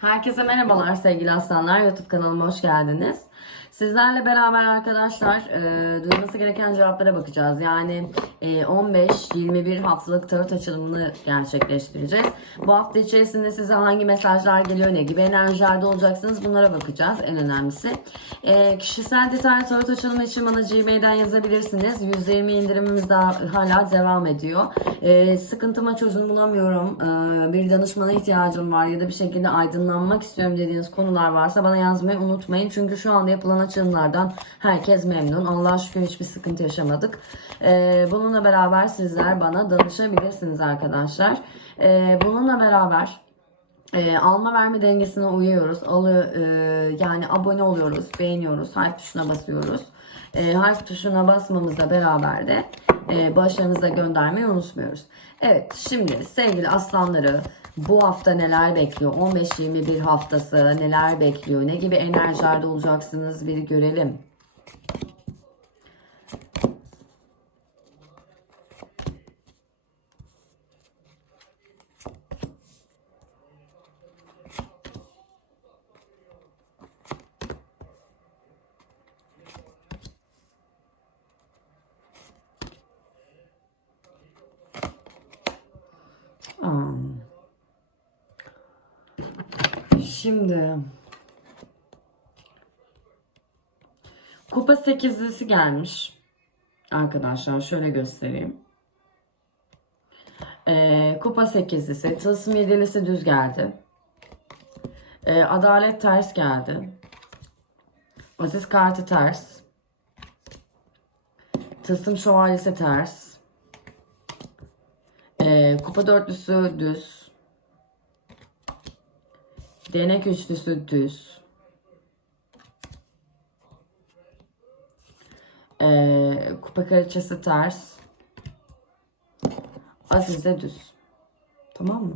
Herkese merhabalar sevgili aslanlar. YouTube kanalıma hoş geldiniz. Sizlerle beraber arkadaşlar e, duyulması gereken cevaplara bakacağız. Yani e, 15-21 haftalık tarot açılımını gerçekleştireceğiz. Bu hafta içerisinde size hangi mesajlar geliyor, ne gibi enerjilerde olacaksınız bunlara bakacağız en önemlisi. E, kişisel detaylı tarot açılımı için bana Gmail'den yazabilirsiniz. %20 indirimimiz daha hala devam ediyor. E, sıkıntıma çözüm bulamıyorum. E, bir danışmana ihtiyacım var ya da bir şekilde aydınlanmak istiyorum dediğiniz konular varsa bana yazmayı unutmayın. Çünkü şu anda yapılan açılımlardan herkes memnun. Allah'a şükür hiçbir sıkıntı yaşamadık. Ee, bununla beraber sizler bana danışabilirsiniz arkadaşlar. Ee, bununla beraber e, alma verme dengesine uyuyoruz. Alı, e, yani abone oluyoruz, beğeniyoruz, hype tuşuna basıyoruz. E, hype tuşuna basmamızla beraber de e, başlarımıza göndermeyi unutmuyoruz. Evet şimdi sevgili aslanları bu hafta neler bekliyor? 15-21 haftası neler bekliyor? Ne gibi enerjilerde olacaksınız bir görelim. Şimdi Kupa sekizlisi gelmiş. Arkadaşlar şöyle göstereyim. Ee, kupa sekizlisi, tılsım yedilisi düz geldi. Ee, adalet ters geldi. Aziz kartı ters. Tılsım şövalyesi ters. Ee, kupa dörtlüsü düz. Denek üçlüsü düz. Ee, kupa kraliçesi ters. Azize düz. Tamam mı?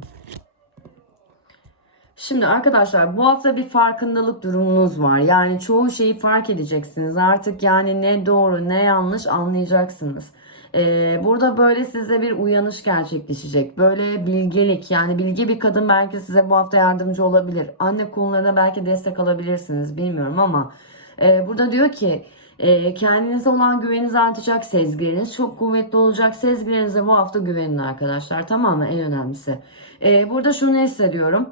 Şimdi arkadaşlar bu hafta bir farkındalık durumunuz var. Yani çoğu şeyi fark edeceksiniz. Artık yani ne doğru ne yanlış anlayacaksınız. Ee, burada böyle size bir uyanış gerçekleşecek. Böyle bilgelik yani bilgi bir kadın belki size bu hafta yardımcı olabilir. Anne konularına belki destek alabilirsiniz bilmiyorum ama e, burada diyor ki e, kendinize olan güveniniz artacak. Sezgileriniz çok kuvvetli olacak. Sezgilerinize bu hafta güvenin arkadaşlar. Tamam mı? En önemlisi. E, burada şunu hissediyorum.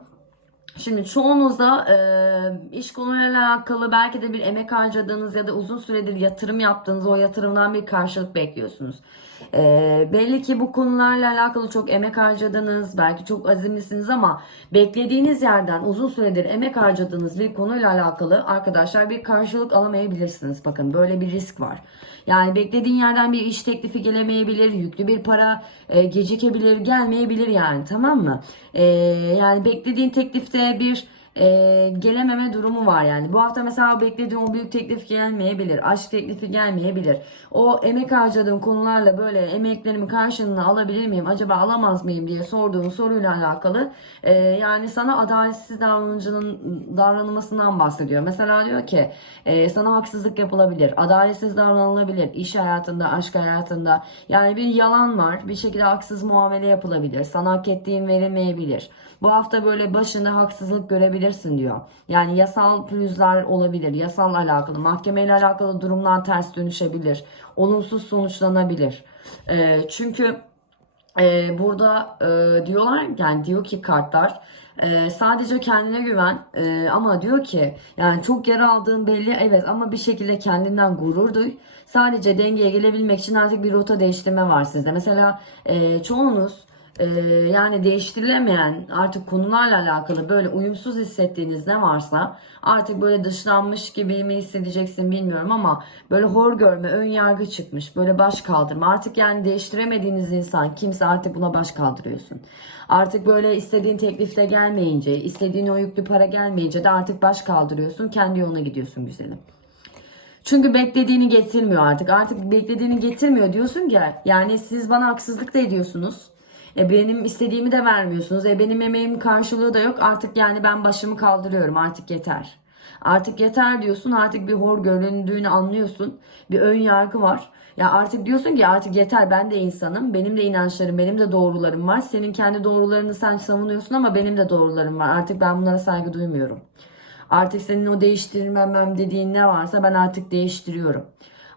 Şimdi çoğunuzda e, iş konuyla alakalı belki de bir emek harcadığınız ya da uzun süredir yatırım yaptığınız o yatırımdan bir karşılık bekliyorsunuz. E, belli ki bu konularla alakalı çok emek harcadınız, belki çok azimlisiniz ama beklediğiniz yerden uzun süredir emek harcadığınız bir konuyla alakalı arkadaşlar bir karşılık alamayabilirsiniz. Bakın böyle bir risk var. Yani beklediğin yerden bir iş teklifi gelemeyebilir, yüklü bir para e, gecikebilir, gelmeyebilir yani tamam mı? E, yani beklediğin teklifte bir e, gelememe durumu var yani. Bu hafta mesela beklediğin o büyük teklif gelmeyebilir. Aşk teklifi gelmeyebilir. O emek harcadığın konularla böyle emeklerimin karşılığını alabilir miyim? Acaba alamaz mıyım diye sorduğun soruyla alakalı e, yani sana adaletsiz davranıcının davranılmasından bahsediyor. Mesela diyor ki e, sana haksızlık yapılabilir. Adaletsiz davranılabilir. iş hayatında, aşk hayatında. Yani bir yalan var. Bir şekilde haksız muamele yapılabilir. Sana hak ettiğin verilmeyebilir. Bu hafta böyle başında haksızlık görebilirsin diyor. Yani yasal pürüzler olabilir. Yasal alakalı, mahkemeyle alakalı durumlar ters dönüşebilir. Olumsuz sonuçlanabilir. E, çünkü e, burada e, diyorlar yani diyor ki kartlar e, sadece kendine güven e, ama diyor ki yani çok yer aldığın belli evet ama bir şekilde kendinden gurur duy. Sadece dengeye gelebilmek için artık bir rota değiştirme var sizde. Mesela e, çoğunuz ee, yani değiştirilemeyen artık konularla alakalı böyle uyumsuz hissettiğiniz ne varsa artık böyle dışlanmış gibi mi hissedeceksin bilmiyorum ama böyle hor görme, ön yargı çıkmış, böyle baş kaldırma. Artık yani değiştiremediğiniz insan kimse artık buna baş kaldırıyorsun. Artık böyle istediğin teklifte gelmeyince, istediğin o yüklü para gelmeyince de artık baş kaldırıyorsun, kendi yoluna gidiyorsun güzelim. Çünkü beklediğini getirmiyor artık. Artık beklediğini getirmiyor diyorsun ki yani siz bana haksızlık da ediyorsunuz. E benim istediğimi de vermiyorsunuz. E benim emeğim karşılığı da yok. Artık yani ben başımı kaldırıyorum. Artık yeter. Artık yeter diyorsun. Artık bir hor göründüğünü anlıyorsun. Bir ön yargı var. Ya artık diyorsun ki artık yeter ben de insanım. Benim de inançlarım, benim de doğrularım var. Senin kendi doğrularını sen savunuyorsun ama benim de doğrularım var. Artık ben bunlara saygı duymuyorum. Artık senin o değiştirmemem dediğin ne varsa ben artık değiştiriyorum.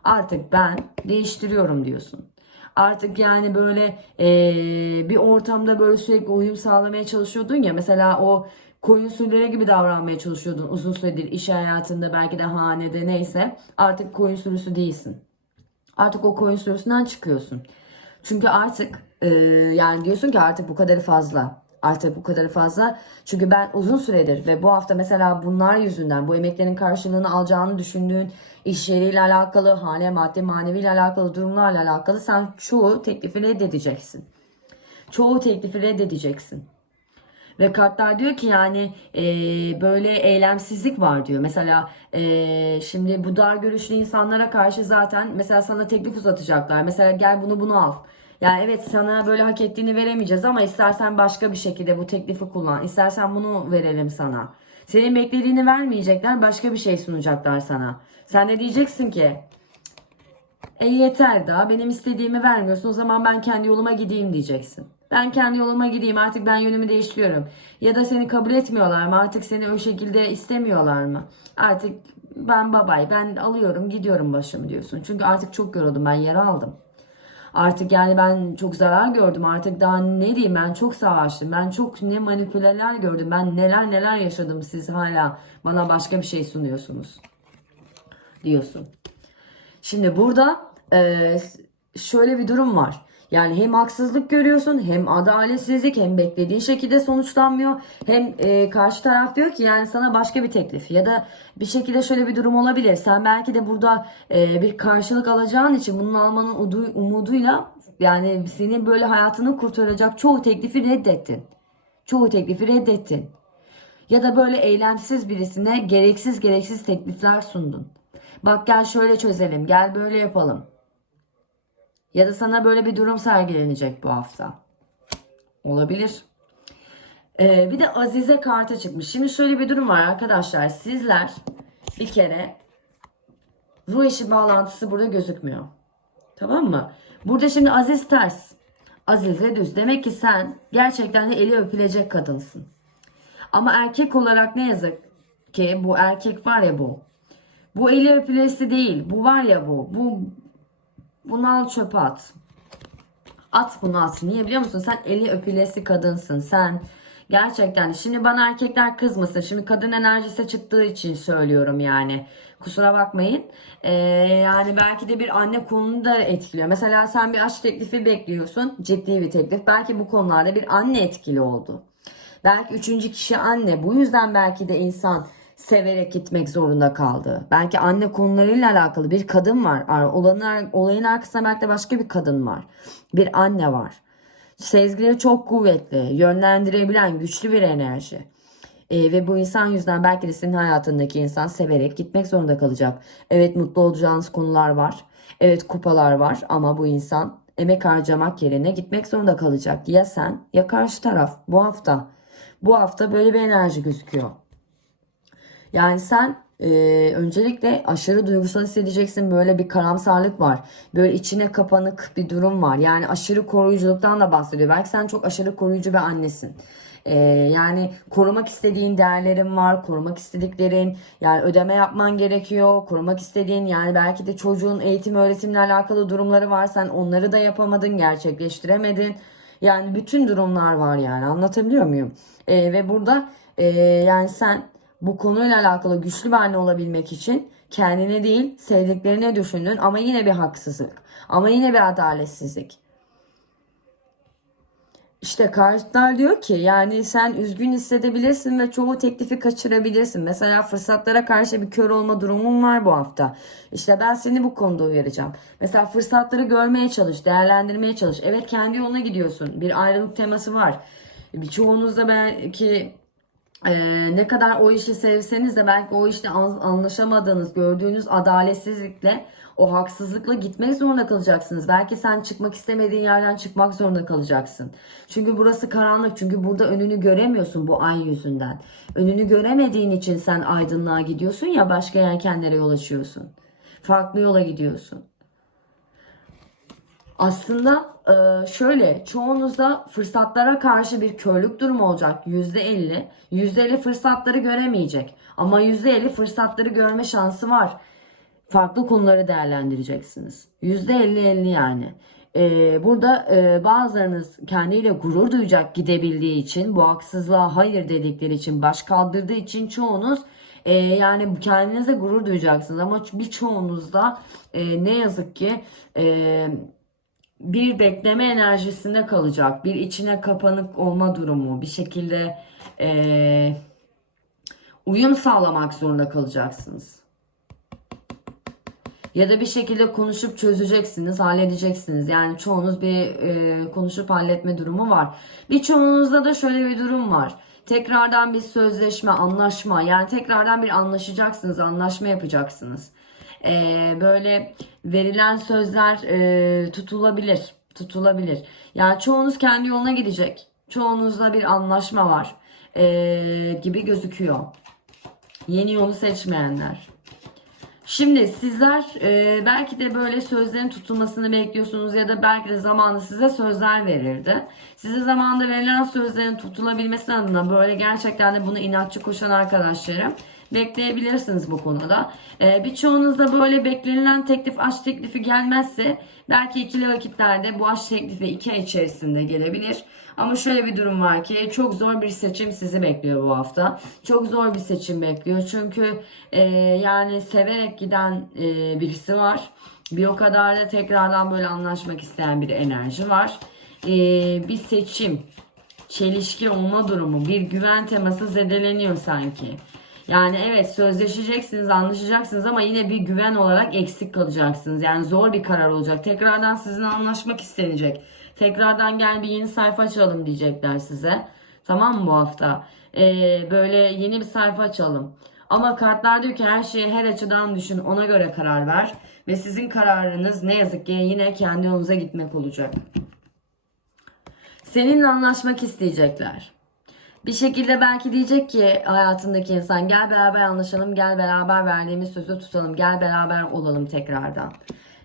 Artık ben değiştiriyorum diyorsun. Artık yani böyle eee, bir ortamda böyle sürekli uyum sağlamaya çalışıyordun ya. Mesela o koyun sürüleri gibi davranmaya çalışıyordun uzun süredir iş hayatında belki de hanede neyse. Artık koyun sürüsü değilsin. Artık o koyun sürüsünden çıkıyorsun. Çünkü artık e, yani diyorsun ki artık bu kadarı fazla. Artık bu kadarı fazla. Çünkü ben uzun süredir ve bu hafta mesela bunlar yüzünden bu emeklerin karşılığını alacağını düşündüğün iş yeriyle alakalı, hane maddi manevi ile alakalı durumlarla alakalı sen çoğu teklifi reddedeceksin. Çoğu teklifi reddedeceksin. Ve kartlar diyor ki yani e, böyle eylemsizlik var diyor. Mesela e, şimdi bu dar görüşlü insanlara karşı zaten mesela sana teklif uzatacaklar. Mesela gel bunu bunu al. Yani evet sana böyle hak ettiğini veremeyeceğiz ama istersen başka bir şekilde bu teklifi kullan. İstersen bunu verelim sana. Senin beklediğini vermeyecekler başka bir şey sunacaklar sana. Sen de diyeceksin ki e yeter daha benim istediğimi vermiyorsun o zaman ben kendi yoluma gideyim diyeceksin. Ben kendi yoluma gideyim artık ben yönümü değiştiriyorum. Ya da seni kabul etmiyorlar mı artık seni o şekilde istemiyorlar mı? Artık ben babay ben alıyorum gidiyorum başımı diyorsun. Çünkü artık çok yoruldum ben yara aldım. Artık yani ben çok zarar gördüm artık daha ne diyeyim ben çok savaştım. Ben çok ne manipüleler gördüm ben neler neler yaşadım siz hala bana başka bir şey sunuyorsunuz diyorsun. Şimdi burada şöyle bir durum var. Yani hem haksızlık görüyorsun hem adaletsizlik hem beklediğin şekilde sonuçlanmıyor. Hem e, karşı taraf diyor ki yani sana başka bir teklif ya da bir şekilde şöyle bir durum olabilir. Sen belki de burada e, bir karşılık alacağın için bunun almanın udu- umuduyla yani senin böyle hayatını kurtaracak çoğu teklifi reddettin. Çoğu teklifi reddettin. Ya da böyle eylemsiz birisine gereksiz gereksiz teklifler sundun. Bak gel şöyle çözelim, gel böyle yapalım. Ya da sana böyle bir durum sergilenecek bu hafta. Olabilir. Ee, bir de Azize karta çıkmış. Şimdi şöyle bir durum var arkadaşlar. Sizler bir kere ruh eşi bağlantısı burada gözükmüyor. Tamam mı? Burada şimdi Aziz ters. Azize düz. Demek ki sen gerçekten de eli öpülecek kadınsın. Ama erkek olarak ne yazık ki bu erkek var ya bu. Bu eli öpülesi değil. Bu var ya bu. Bu bunu al çöpe at. At bunu at. Niye biliyor musun? Sen eli öpülesi kadınsın. Sen gerçekten şimdi bana erkekler kızmasın. Şimdi kadın enerjisi çıktığı için söylüyorum yani. Kusura bakmayın. Ee, yani belki de bir anne konunu da etkiliyor. Mesela sen bir aşk teklifi bekliyorsun. Ciddi bir teklif. Belki bu konularda bir anne etkili oldu. Belki üçüncü kişi anne. Bu yüzden belki de insan severek gitmek zorunda kaldı. Belki anne konularıyla alakalı bir kadın var. Olanın, olayın arkasında belki de başka bir kadın var. Bir anne var. Sezgileri çok kuvvetli, yönlendirebilen güçlü bir enerji. Ee, ve bu insan yüzünden belki de senin hayatındaki insan severek gitmek zorunda kalacak. Evet mutlu olacağınız konular var. Evet kupalar var ama bu insan emek harcamak yerine gitmek zorunda kalacak. Ya sen ya karşı taraf bu hafta. Bu hafta böyle bir enerji gözüküyor. Yani sen e, öncelikle aşırı duygusal hissedeceksin. Böyle bir karamsarlık var. Böyle içine kapanık bir durum var. Yani aşırı koruyuculuktan da bahsediyor. Belki sen çok aşırı koruyucu bir annesin. E, yani korumak istediğin değerlerin var. Korumak istediklerin yani ödeme yapman gerekiyor. Korumak istediğin yani belki de çocuğun eğitim öğretimle alakalı durumları var. Sen onları da yapamadın, gerçekleştiremedin. Yani bütün durumlar var yani anlatabiliyor muyum? E, ve burada e, yani sen bu konuyla alakalı güçlü bir anne olabilmek için kendine değil sevdiklerine düşündün ama yine bir haksızlık. Ama yine bir adaletsizlik. İşte kartlar diyor ki yani sen üzgün hissedebilirsin ve çoğu teklifi kaçırabilirsin. Mesela fırsatlara karşı bir kör olma durumun var bu hafta. İşte ben seni bu konuda uyaracağım. Mesela fırsatları görmeye çalış, değerlendirmeye çalış. Evet kendi yoluna gidiyorsun. Bir ayrılık teması var. Birçoğunuz da belki ee, ne kadar o işi sevseniz de belki o işte an- anlaşamadığınız, gördüğünüz adaletsizlikle o haksızlıkla gitmek zorunda kalacaksınız. Belki sen çıkmak istemediğin yerden çıkmak zorunda kalacaksın. Çünkü burası karanlık. Çünkü burada önünü göremiyorsun bu ay yüzünden. Önünü göremediğin için sen aydınlığa gidiyorsun ya başka yelkenlere yol açıyorsun. Farklı yola gidiyorsun. Aslında e, şöyle çoğunuzda fırsatlara karşı bir körlük durumu olacak %50. %50 fırsatları göremeyecek. Ama %50 fırsatları görme şansı var. Farklı konuları değerlendireceksiniz. %50-50 yani. E, burada e, bazılarınız kendiyle gurur duyacak gidebildiği için, bu haksızlığa hayır dedikleri için, baş kaldırdığı için çoğunuz e, yani kendinize gurur duyacaksınız. Ama birçoğunuz da e, ne yazık ki e, bir bekleme enerjisinde kalacak. Bir içine kapanık olma durumu. Bir şekilde eee, uyum sağlamak zorunda kalacaksınız. Ya da bir şekilde konuşup çözeceksiniz, halledeceksiniz. Yani çoğunuz bir e, konuşup halletme durumu var. Birçoğunuzda da şöyle bir durum var. Tekrardan bir sözleşme, anlaşma. Yani tekrardan bir anlaşacaksınız, anlaşma yapacaksınız. E, böyle verilen sözler e, tutulabilir, tutulabilir. Yani çoğunuz kendi yoluna gidecek. Çoğunuzda bir anlaşma var e, gibi gözüküyor. Yeni yolu seçmeyenler. Şimdi sizler e, belki de böyle sözlerin tutulmasını bekliyorsunuz ya da belki de zamanında size sözler verirdi. Size zamanında verilen sözlerin tutulabilmesi adına böyle gerçekten de bunu inatçı koşan arkadaşlarım bekleyebilirsiniz bu konuda. E, birçoğunuzda böyle beklenilen teklif aşk teklifi gelmezse belki ikili vakitlerde bu aşk teklifi iki ay içerisinde gelebilir. Ama şöyle bir durum var ki çok zor bir seçim sizi bekliyor bu hafta. Çok zor bir seçim bekliyor. Çünkü e, yani severek giden e, birisi var. Bir o kadar da tekrardan böyle anlaşmak isteyen bir enerji var. E, bir seçim, çelişki olma durumu, bir güven teması zedeleniyor sanki. Yani evet sözleşeceksiniz, anlaşacaksınız ama yine bir güven olarak eksik kalacaksınız. Yani zor bir karar olacak. Tekrardan sizinle anlaşmak istenecek. Tekrardan gel bir yeni sayfa açalım diyecekler size. Tamam mı bu hafta? Ee, böyle yeni bir sayfa açalım. Ama kartlar diyor ki her şeyi her açıdan düşün ona göre karar ver. Ve sizin kararınız ne yazık ki yine kendi yolunuza gitmek olacak. Seninle anlaşmak isteyecekler. Bir şekilde belki diyecek ki hayatındaki insan gel beraber anlaşalım, gel beraber verdiğimiz sözü tutalım, gel beraber olalım tekrardan.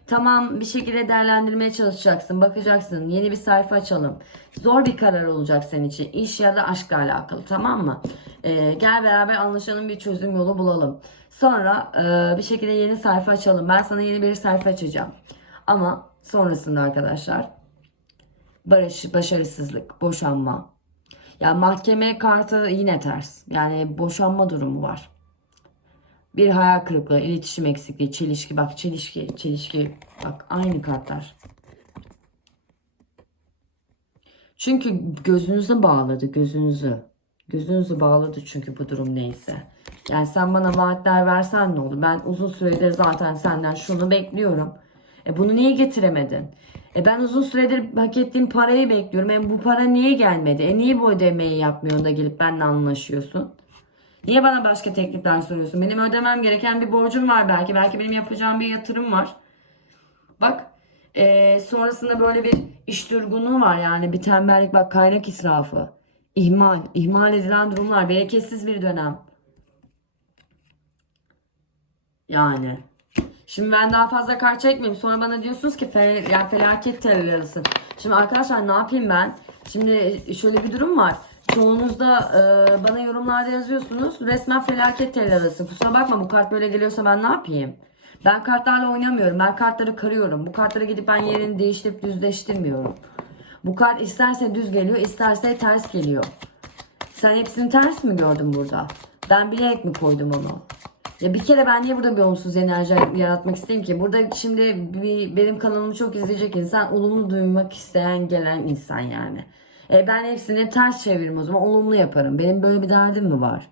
Tamam bir şekilde değerlendirmeye çalışacaksın, bakacaksın, yeni bir sayfa açalım. Zor bir karar olacak senin için, iş ya da aşkla alakalı tamam mı? Ee, gel beraber anlaşalım, bir çözüm yolu bulalım. Sonra e, bir şekilde yeni sayfa açalım. Ben sana yeni bir sayfa açacağım. Ama sonrasında arkadaşlar barış, başarısızlık, boşanma, ya mahkeme kartı yine ters. Yani boşanma durumu var. Bir hayal kırıklığı, iletişim eksikliği, çelişki. Bak çelişki, çelişki. Bak aynı kartlar. Çünkü gözünüzü bağladı, gözünüzü. Gözünüzü bağladı çünkü bu durum neyse. Yani sen bana vaatler versen ne olur? Ben uzun süredir zaten senden şunu bekliyorum. E bunu niye getiremedin? E ben uzun süredir hak ettiğim parayı bekliyorum. E bu para niye gelmedi? E niye bu ödemeyi yapmıyorsun da gelip benimle anlaşıyorsun? Niye bana başka teklifler soruyorsun? Benim ödemem gereken bir borcum var belki. Belki benim yapacağım bir yatırım var. Bak e, sonrasında böyle bir iş durgunluğu var yani bir tembellik bak kaynak israfı. ihmal, ihmal edilen durumlar, bereketsiz bir dönem. Yani. Şimdi ben daha fazla kart çekmeyeyim. Sonra bana diyorsunuz ki fe, yani felaket terörlüsün. Şimdi arkadaşlar ne yapayım ben? Şimdi şöyle bir durum var. Çoğunuzda e, bana yorumlarda yazıyorsunuz. Resmen felaket terörlüsün. Kusura bakma bu kart böyle geliyorsa ben ne yapayım? Ben kartlarla oynamıyorum. Ben kartları karıyorum. Bu kartlara gidip ben yerini değiştirip düzleştirmiyorum. Bu kart isterse düz geliyor, isterse ters geliyor. Sen hepsini ters mi gördün burada? Ben bilerek mi koydum onu? Ya bir kere ben niye burada bir olumsuz enerji yaratmak isteyeyim ki? Burada şimdi bir, benim kanalımı çok izleyecek insan, olumlu duymak isteyen gelen insan yani. E ben hepsini ters çeviririm o zaman olumlu yaparım. Benim böyle bir derdim mi var?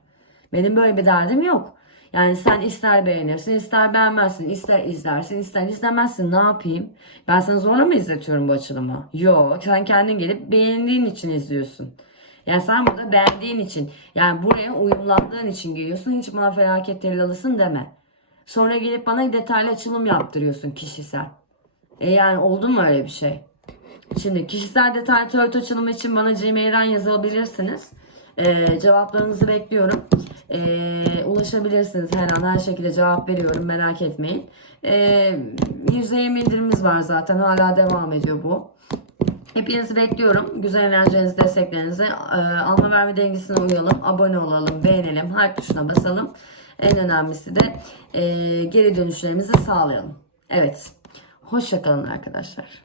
Benim böyle bir derdim yok. Yani sen ister beğenirsin, ister beğenmezsin, ister izlersin, ister izlemezsin. Ne yapayım? Ben sana zorla mı izletiyorum bu açılımı? Yok. Sen kendin gelip beğendiğin için izliyorsun. Yani sen burada beğendiğin için, yani buraya uyumlandığın için geliyorsun. Hiç bana felaket tellalısın deme. Sonra gelip bana detaylı açılım yaptırıyorsun kişisel. E yani oldu mu öyle bir şey? Şimdi kişisel detay tarot açılımı için bana Gmail'den yazabilirsiniz. Ee, cevaplarınızı bekliyorum. Ee, ulaşabilirsiniz her an her şekilde cevap veriyorum merak etmeyin. Ee, %20 indirimimiz var zaten hala devam ediyor bu. Hepinizi bekliyorum. Güzel enerjinizi, desteklerinizi e, alma verme dengesine uyalım. Abone olalım, beğenelim, hype tuşuna basalım. En önemlisi de e, geri dönüşlerimizi sağlayalım. Evet. Hoşçakalın arkadaşlar.